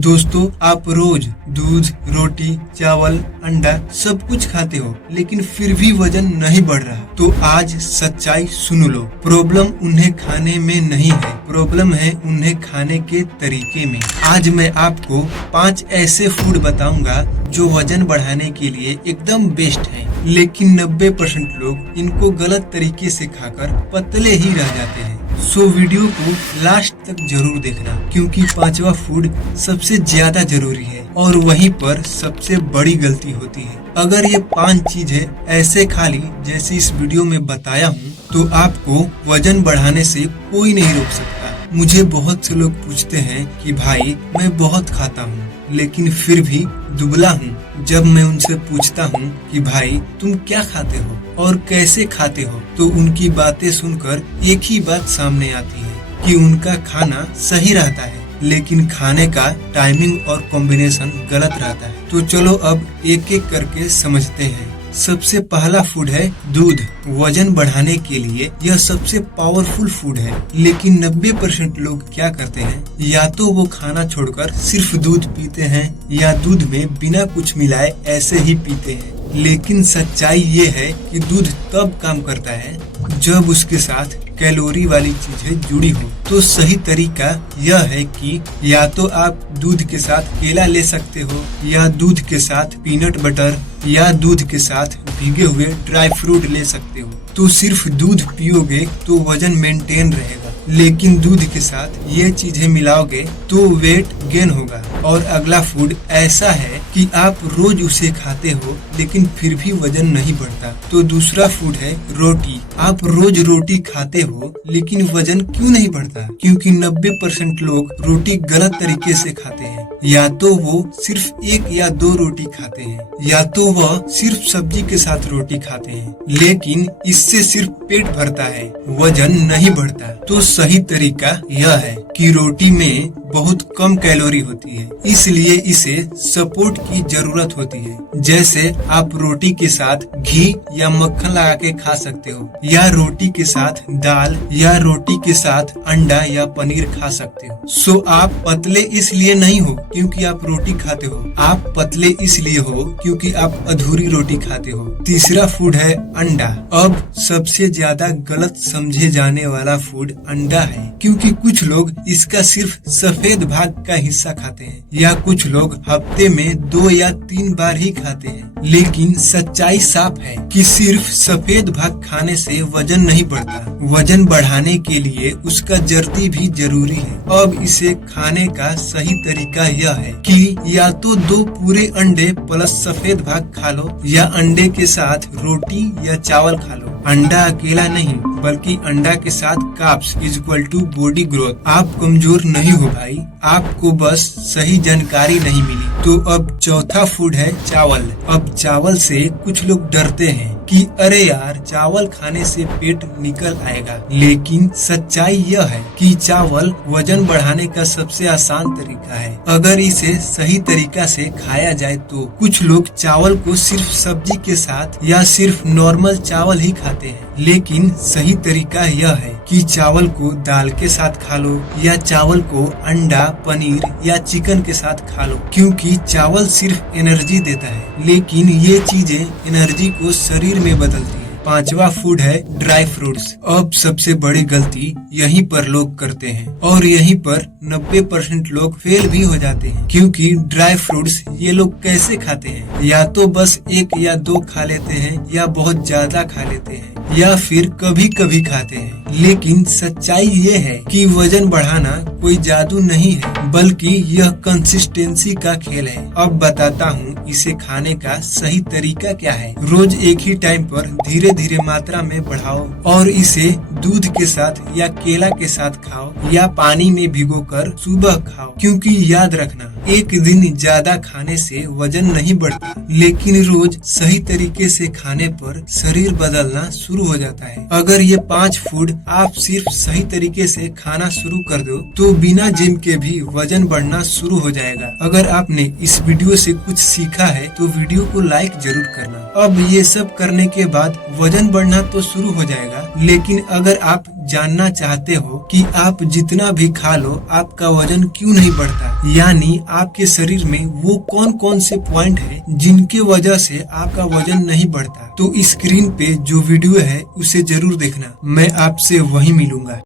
दोस्तों, आप रोज दूध, रोटी, चावल, अंडा सब कुछ खाते हो, लेकिन फिर भी वजन नहीं बढ़ रहा। तो आज सच्चाई सुन लो। प्रॉब्लम उन्हें खाने में नहीं है, प्रॉब्लम है उन्हें खाने के तरीके में। आज मैं आपको 5 ऐसे फूड बताऊंगा जो वजन बढ़ाने के लिए एकदम बेस्ट हैं, लेकिन 90% लोग इनको गलत तरीके से खाकर पतले ही रह जाते हैं। सो वीडियो को लास्ट तक जरूर देखना, क्योंकि 5वां फूड सबसे ज्यादा जरूरी है और वहीं पर सबसे बड़ी गलती होती है। अगर ये 5 चीजें ऐसे खा ली जैसे इस वीडियो में बताया हूँ, तो आपको वजन बढ़ाने से कोई नहीं रोक सकता। मुझे बहुत से लोग पूछते हैं कि भाई मैं बहुत खाता हूँ लेकिन फिर भी दुबला हूँ। जब मैं उनसे पूछता हूँ कि भाई तुम क्या खाते हो और कैसे खाते हो, तो उनकी बातें सुनकर एक ही बात सामने आती है कि उनका खाना सही रहता है, लेकिन खाने का टाइमिंग और कॉम्बिनेशन गलत रहता है। तो चलो अब एक एक करके समझते हैं। सबसे पहला फूड है दूध। वजन बढ़ाने के लिए यह सबसे पावरफुल फूड है, लेकिन 90% लोग क्या करते हैं, या तो वो खाना छोड़कर सिर्फ दूध पीते हैं या दूध में बिना कुछ मिलाए ऐसे ही पीते हैं। लेकिन सच्चाई ये है कि दूध तब काम करता है जब उसके साथ कैलोरी वाली चीजें जुड़ी हो। तो सही तरीका यह है कि या तो आप दूध के साथ केला ले सकते हो, या दूध के साथ पीनट बटर, या दूध के साथ भीगे हुए ड्राई फ्रूट ले सकते हो। तो सिर्फ दूध पियोगे तो वजन मेंटेन रहेगा, लेकिन दूध के साथ ये चीजें मिलाओगे तो वेट गेन होगा। और अगला फूड ऐसा है कि आप रोज उसे खाते हो लेकिन फिर भी वजन नहीं बढ़ता। तो दूसरा फूड है रोटी। आप रोज रोटी खाते हो लेकिन वजन क्यों नहीं बढ़ता? क्योंकि 90% लोग रोटी गलत तरीके से खाते हैं। या तो वो सिर्फ 1 या 2 रोटी खाते हैं, या तो वह सिर्फ सब्जी के साथ रोटी खाते हैं, लेकिन इससे सिर्फ पेट भरता है, वजन नहीं बढ़ता। तो सही तरीका यह है कि रोटी में बहुत कम कैलोरी होती है, इसलिए इसे सपोर्ट की जरूरत होती है। जैसे आप रोटी के साथ घी या मक्खन लगा के खा सकते हो, या रोटी के साथ दाल, या रोटी के साथ अंडा या पनीर खा सकते हो। सो आप पतले इसलिए नहीं हो क्योंकि आप रोटी खाते हो, आप पतले इसलिए हो क्योंकि आप अधूरी रोटी खाते हो। तीसरा फूड है अंडा। अब सबसे ज्यादा गलत समझे जाने वाला फूड अंडा है, क्योंकि कुछ लोग इसका सिर्फ सफेद भाग का हिस्सा खाते हैं, या कुछ लोग हफ्ते में 2 या 3 बार ही खाते हैं। लेकिन सच्चाई साफ है कि सिर्फ सफेद भाग खाने से वजन नहीं बढ़ता। वजन बढ़ाने के लिए उसका जर्दी भी जरूरी है। अब इसे खाने का सही तरीका यह है कि या तो 2 पूरे अंडे प्लस सफेद भाग खा लो, या अंडे के साथ रोटी या चावल खा लो। अंडा अकेला नहीं, बल्कि अंडा के साथ carbs equal to body growth. आप कमजोर नहीं हो भाई, आपको बस सही जानकारी नहीं मिली। तो अब चौथा फूड है चावल। अब चावल से कुछ लोग डरते हैं कि अरे यार चावल खाने से पेट निकल आएगा, लेकिन सच्चाई यह है कि चावल वजन बढ़ाने का सबसे आसान तरीका है अगर इसे सही तरीका से खाया जाए तो। कुछ लोग चावल को सिर्फ सब्जी के साथ या सिर्फ नॉर्मल चावल ही खाते हैं, लेकिन सही तरीका यह है कि चावल को दाल के साथ खा लो, या चावल को अंडा, पनीर या चिकन के साथ खा लो, क्योंकि चावल सिर्फ एनर्जी देता है, लेकिन ये चीजें एनर्जी को शरीर में बदलती है। 5वां फूड है ड्राई फ्रूट्स। अब सबसे बड़ी गलती यहीं पर लोग करते हैं, और यहीं पर 90% लोग फेल भी हो जाते हैं। क्योंकि ड्राई फ्रूट्स ये लोग कैसे खाते हैं, या तो बस 1 या 2 खा लेते हैं, या बहुत ज्यादा खा लेते हैं, या फिर कभी कभी खाते हैं। लेकिन सच्चाई ये है कि वजन बढ़ाना कोई जादू नहीं है, बल्कि यह कंसिस्टेंसी का खेल है। अब बताता हूँ इसे खाने का सही तरीका क्या है। रोज एक ही टाइम पर धीरे धीरे मात्रा में बढ़ाओ, और इसे दूध के साथ या केला के साथ खाओ, या पानी में भिगोकर सुबह खाओ। क्योंकि याद रखना, एक दिन ज्यादा खाने से वजन नहीं बढ़ता, लेकिन रोज सही तरीके से खाने पर शरीर बदलना शुरू हो जाता है। अगर ये 5 फूड आप सिर्फ सही तरीके से खाना शुरू कर दो, तो बिना जिम के भी वजन बढ़ना शुरू हो जाएगा। अगर आपने इस वीडियो से कुछ सीखा है तो वीडियो को लाइक जरूर करना। अब ये सब करने के बाद वजन बढ़ना तो शुरू हो जाएगा, लेकिन अगर आप जानना चाहते हो कि आप जितना भी खा लो आपका वजन क्यों नहीं बढ़ता, यानी आपके शरीर में वो कौन कौन से पॉइंट है जिनके वजह से आपका वजन नहीं बढ़ता, तो स्क्रीन पे जो वीडियो है उसे जरूर देखना। मैं आपसे वहीं मिलूंगा।